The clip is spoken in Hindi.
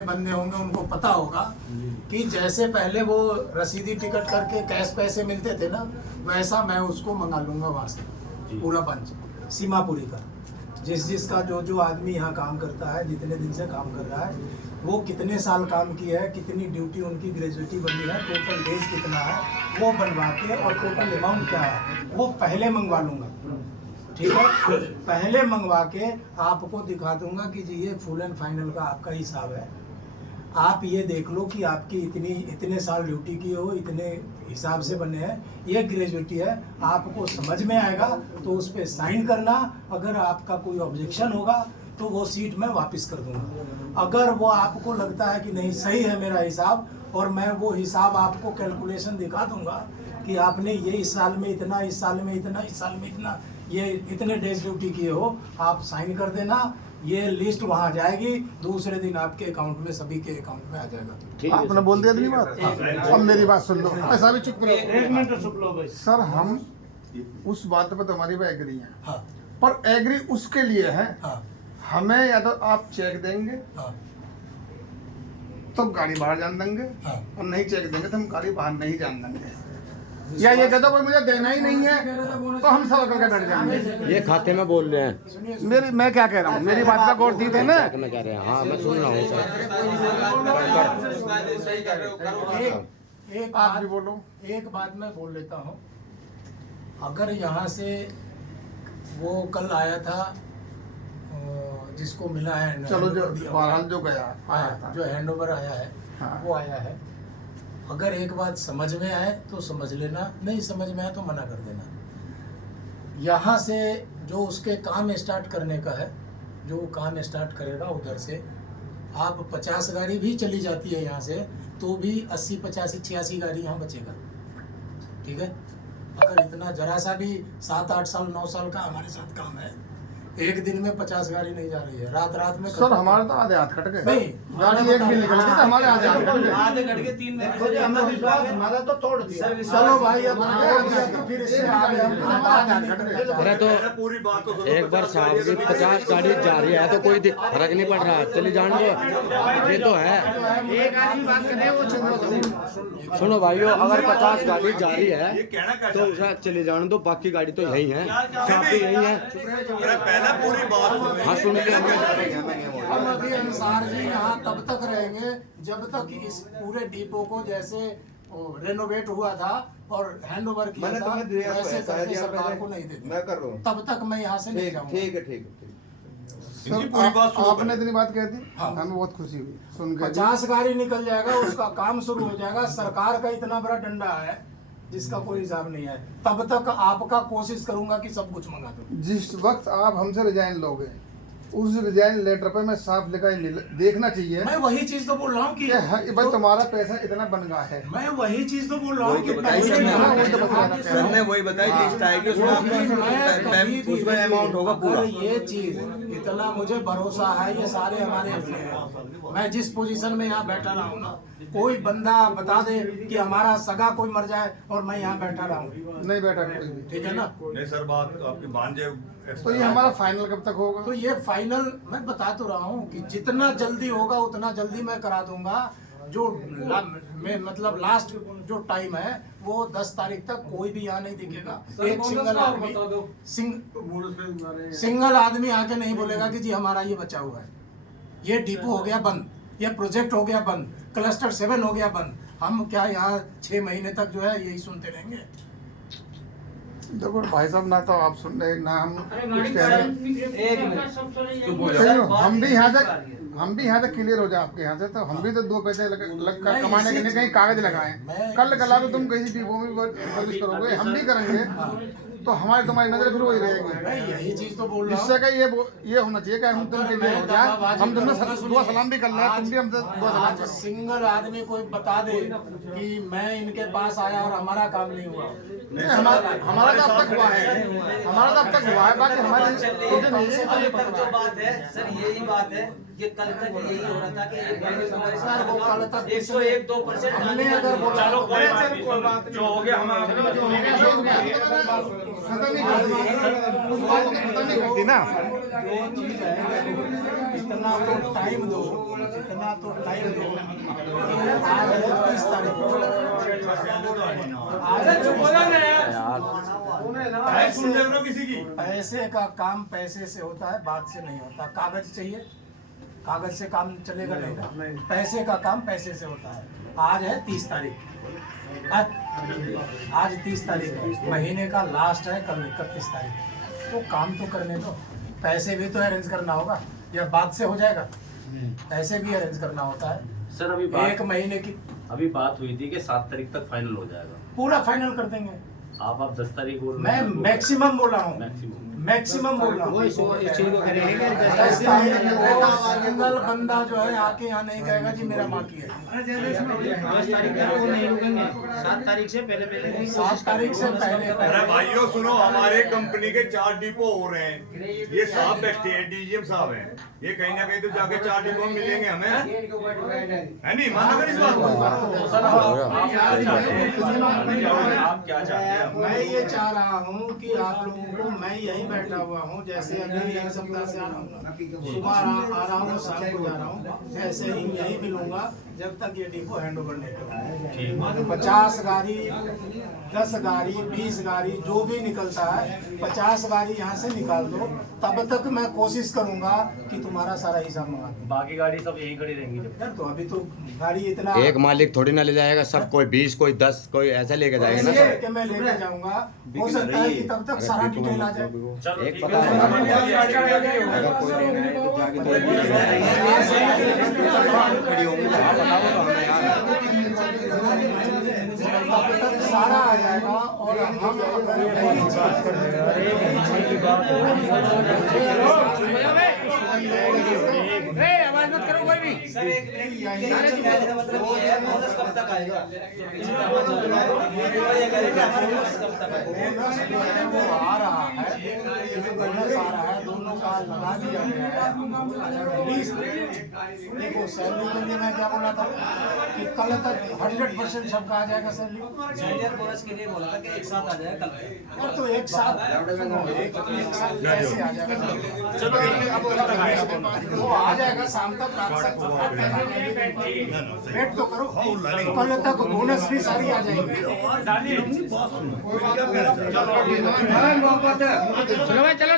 बंदे होंगे उनको पता होगा कि जैसे पहले वो रसीदी टिकट करके कैश पैसे मिलते थे ना, वैसा मैं उसको मंगा लूंगा वहाँ से पूरा पंच सीमापुरी का। जिसका जो आदमी यहाँ काम करता है, जितने दिन से काम कर रहा है, वो कितने साल काम किया है, कितनी ड्यूटी उनकी ग्रेजुएटी बनी है, टोटल डेज कितना है, वो बनवा के और टोटल अमाउंट क्या है वो पहले मंगवा लूँगा। ठीक है, पहले मंगवा के आपको दिखा दूंगा कि जी ये फुल एंड फाइनल का आपका हिसाब है। आप ये देख लो कि आपकी इतने साल ड्यूटी की हो, इतने हिसाब से बने हैं, ये ग्रेजुएटी है। आपको समझ में आएगा तो उस पर साइन करना। अगर आपका कोई ऑब्जेक्शन होगा तो वो सीट मैं वापस कर दूंगा। अगर वो आपको लगता है कि नहीं सही है मेरा हिसाब, और मैं वो हिसाब आपको कैलकुलेशन दिखा दूंगा कि आपने ये इस साल में इतना, इस साल में इतना, इस साल में इतना, ये इतने डेज ड्यूटी किए हो, आप साइन कर देना। ये लिस्ट वहाँ जाएगी, दूसरे दिन आपके अकाउंट में, सभी के अकाउंट में आ जाएगा। आपने बोल दिया इतनी बात। अब मेरी बात सुन लो, ऐसा भी चुप रहो। एक मिनट चुप लो भाई। सर हम उस बात पर तुम्हारी भी एग्री है, हाँ, पर एग्री उसके लिए है, हाँ, हमें या तो आप चेक देंगे हाँ, तो गाड़ी बाहर जान देंगे, हाँ। और नहीं चेक देंगे तो हम गाड़ी बाहर नहीं जान देंगे। या ये कहते कोई मुझे देना ही नहीं है तो हम सब करके बैठ जाएंगे। ये खाते में बोल रहे हैं। मेरी मैं क्या कह रहा हूँ, मेरी बात का गौर दीजिए ना। मैं कह रहे हैं, हाँ मैं सुन रहा हूँ एक आप बात भी बोलो। एक बात मैं बोल लेता हूँ। अगर यहाँ से वो कल आया था, जिसको मिला है, चलो जो बहरहाल जो गया आया था, जो हैंडओवर आया है, हाँ। वो आया है। अगर एक बात समझ में आए तो समझ लेना, नहीं समझ में आए तो मना कर देना। यहाँ से जो उसके काम स्टार्ट करने का है, जो काम स्टार्ट करेगा उधर से आप 50 गाड़ी भी चली जाती है यहाँ से, तो भी 80, 85, 86 गाड़ी यहाँ बचेगा। ठीक है, अगर इतना जरा सा भी 7, 8 साल, 9 साल का हमारे साथ काम है, एक दिन में 50 गाड़ी नहीं जा रही है, रात में। सर हमारे तो आधे हाथ कट गए, नहीं, गाड़ी एक भी निकल गई तो हमारे आधे हाथ कट गए। आधे कट के 3 महीने हमारा तो तोड़ दिया। चलो भाई, अब तो फिर इससे आगे अरे तो पूरी बात तो एक बार साहब की 50 गाड़ी जा रही है तो कोई फर्क नहीं पड़ रहा, चली जाने दो। ये तो है, एक आदमी बात कर रहे हैं, वो सुनो। सुनो भाइयों, अगर 50 गाड़ी जा रही ये है कहना क्या तो उसे चले जाने दो, बाकी गाड़ी तो यही है, साहब भी यही है। पहले पूरी बात सुनो। हाँ सुन के हम अभी अंसार जी यहाँ तब तक रहेंगे जब तक इस पूरे डिपो को जैसे रेनोवेट हुआ था और हैंड ओवर किया था, वैसे करके सरकार को नहीं देते। मैं कर रहा हूँ, तब तक मैं यहाँ से नहीं जाऊँगा। ठीक है, ठीक है। सर पूरी बात सुनो आपने इतनी बात कह दी, हाँ। हमें बहुत खुशी हुई सुन के। 50 गाड़ी निकल जाएगा, उसका काम शुरू हो जाएगा। सरकार का इतना बड़ा डंडा है जिसका कोई हिसाब नहीं है। तब तक आपका कोशिश करूंगा कि सब कुछ मंगा दूं। जिस वक्त आप हमसे रिजाइन लोगे, उस रिजाइन लेटर पे मैं साफ लिखा देखना चाहिए मैं वही चीज तो बोल रहा हूँ कि कि भाई तुम्हारा पैसा इतना बन गया है। मैं वही चीज तो बोल रहा हूँ कि हमने वही बताई लिस्ट आएगी, उसमें अमाउंट होगा पूरा। ये चीज इतना मुझे भरोसा है, ये सारे हमारे अपने हैं। मैं जिस पोजीशन में यहाँ बैठा रहा हूँ ना, कोई बंदा बता दे कि हमारा सगा कोई मर जाए और मैं यहाँ बैठा रहा हूँ, नहीं बैठा कोई भी। ठीक है ना। नहीं सर, बात आपकी भांजे। तो ये हमारा फाइनल कब तक होगा? तो ये फाइनल मैं बता तो रहा हूँ कि जितना जल्दी होगा उतना जल्दी मैं करा दूंगा। जो मतलब लास्ट जो टाइम है वो 10 तारीख तक कोई भी यहाँ नहीं दिखेगा। एक सिंगल आदमी आके नहीं बोलेगा कि जी हमारा ये बचा हुआ है, ये डिपो हो गया बंद, ये प्रोजेक्ट हो गया बंद, क्लस्टर 7 हो गया बंद। हम क्या यहाँ 6 महीने तक जो है यही सुनते रहेंगे? देखो भाई साहब, ना तो आप सुन रहे, ना हम कुछ कह रहे। हम भी यहाँ से क्लियर हो जाए आपके यहाँ से, तो हम भी तो 2 पैसे कमाने के लिए कहीं कागज लगाए। कल कला तो तुम कहीं डिपो में सर्विस करोगे, हम भी करेंगे, तो हमारी तुम्हारी नजर फिर वही रहेगी। यही चीज तो बोल रहा हूँ। इससे का ये होना चाहिए कि हम तुम क्लियर हो जाए, हम तुमने दुआ सलाम भी कर रहे हैं, तुम भी हमसे दुआ सलाम आज करो। सिंगल आदमी कोई बता दे कि मैं इनके पास आया और हमारा काम नहीं हुआ। हमारा तो अब तक हुआ है, हमारा तो अब तक हुआ है, बाकी हमारे जो बात है सर, यही बात है ये कल तक यही हो रहा था कि सर वो कल तक 101-2% हमने अगर बोला चलो कोई बात नहीं, जो हो गया हम आपने खत्म नहीं करती ना। जो चीज है इतना तो टाइम दो, इतना तो टाइम दो। आज है 30 तारीख, आज है 24 सुन रहे हो ना किसी की? पैसे का काम पैसे से होता है, बात से नहीं होता। कागज चाहिए, कागज से काम चलेगा नहीं ना। पैसे का काम पैसे से होता है। आज है 30 तारीख, आज 30 तारीख है, महीने का लास्ट है, कल 31 तारीख। तो काम तो करने दो, पैसे भी तो अरेंज करना होगा, या बात से हो जाएगा? पैसे भी अरेंज करना होता है। सर अभी एक महीने की अभी बात हुई थी कि 7 तारीख तक फाइनल हो जाएगा। पूरा फाइनल कर देंगे। आप 10 तारीख बोल रहे मैं हैं। मैक्सिमम बोल रहा हूँ, मैक्सिमम मैक्सिमम बोल रहा हूँ। सिंगल बंदा जो है आके यहाँ नहीं कहेगा जी मेरा माँ की है। 10 तारीख तक वो नहीं रुकेंगे, 7 तारीख से पहले 7 तारीख से पहले अरे भाइयों सुनो, हमारे कंपनी के 4 डिपो हो रहे हैं। ये साहब बैठे हैं, डीजीएम साहब हैं। ये कहीं ना कहीं तो जाके 4 डिपो में मिलेंगे हमें, है नहीं? मानो कर इस बात को। आप क्या चाहते हैं? मैं ये चाह रहा हूँ कि आप लोगों को, मैं यही बैठा हुआ हूँ, जैसे अभी एक सप्ताह से आ रहा हूँ, सुबह आ रहा हूँ, शाम को जा रहा हूँ, ऐसे ही यही मिलूंगा जब तक ये डिपो हैंड ओवर नहीं करूँ। 50 गाड़ी, 10 गाड़ी, 20 गाड़ी जो भी निकलता है, 50 गाड़ी यहाँ से निकाल दो, तब तक मैं कोशिश करूंगा कि तुम्हारा सारा हिसाब मंगा दूं। बाकी गाड़ी सब यहीं खड़ी रहेंगी जब यार तो अभी तो गाड़ी इतना एक मालिक थोड़ी ना ले जाएगा सब, कोई 20 कोई 10 कोई ऐसा लेके जाएगा ना ऐसे सब। कि मैं लेके जाऊंगा, हो सकता है कि तब तक सारा डिटेल आ जाए। चलो एक ठीक पता है। है, अगर कोई लेना है तो जाके कोई भी ले जाएगा। खड़ी होंगी तो आप बताओ तो हमें यार। तब तक सारा आ जाएगा और हम अगर यही बात कर रहे आवाज मत करो कोई भी। सर एक कहने का मतलब ये है बोनस कब तक आएगा? ये करेंगे हमारा बोनस कब तक आएगा? बोनस जो है वो आ रहा है, बोनस आ रहा है, दोनों का लगा दिया गया है। 20 देखो सैलरी के लिए मैं क्या बोला था कि कल तक 100% सबका आ जाएगा सैलरी। सीनियर बोनस के लिए बोला था कि एक साथ आ जाएगा कल। यार तो एक साथ एक साथ कैसे आ जाएगा? चलो ठीक है, अब तक आएगा वो आ जाएगा शाम तक, रात तक वेट तो करो, कल तक बोनस भी सारी आ जाएगी। चलो भाई चलो।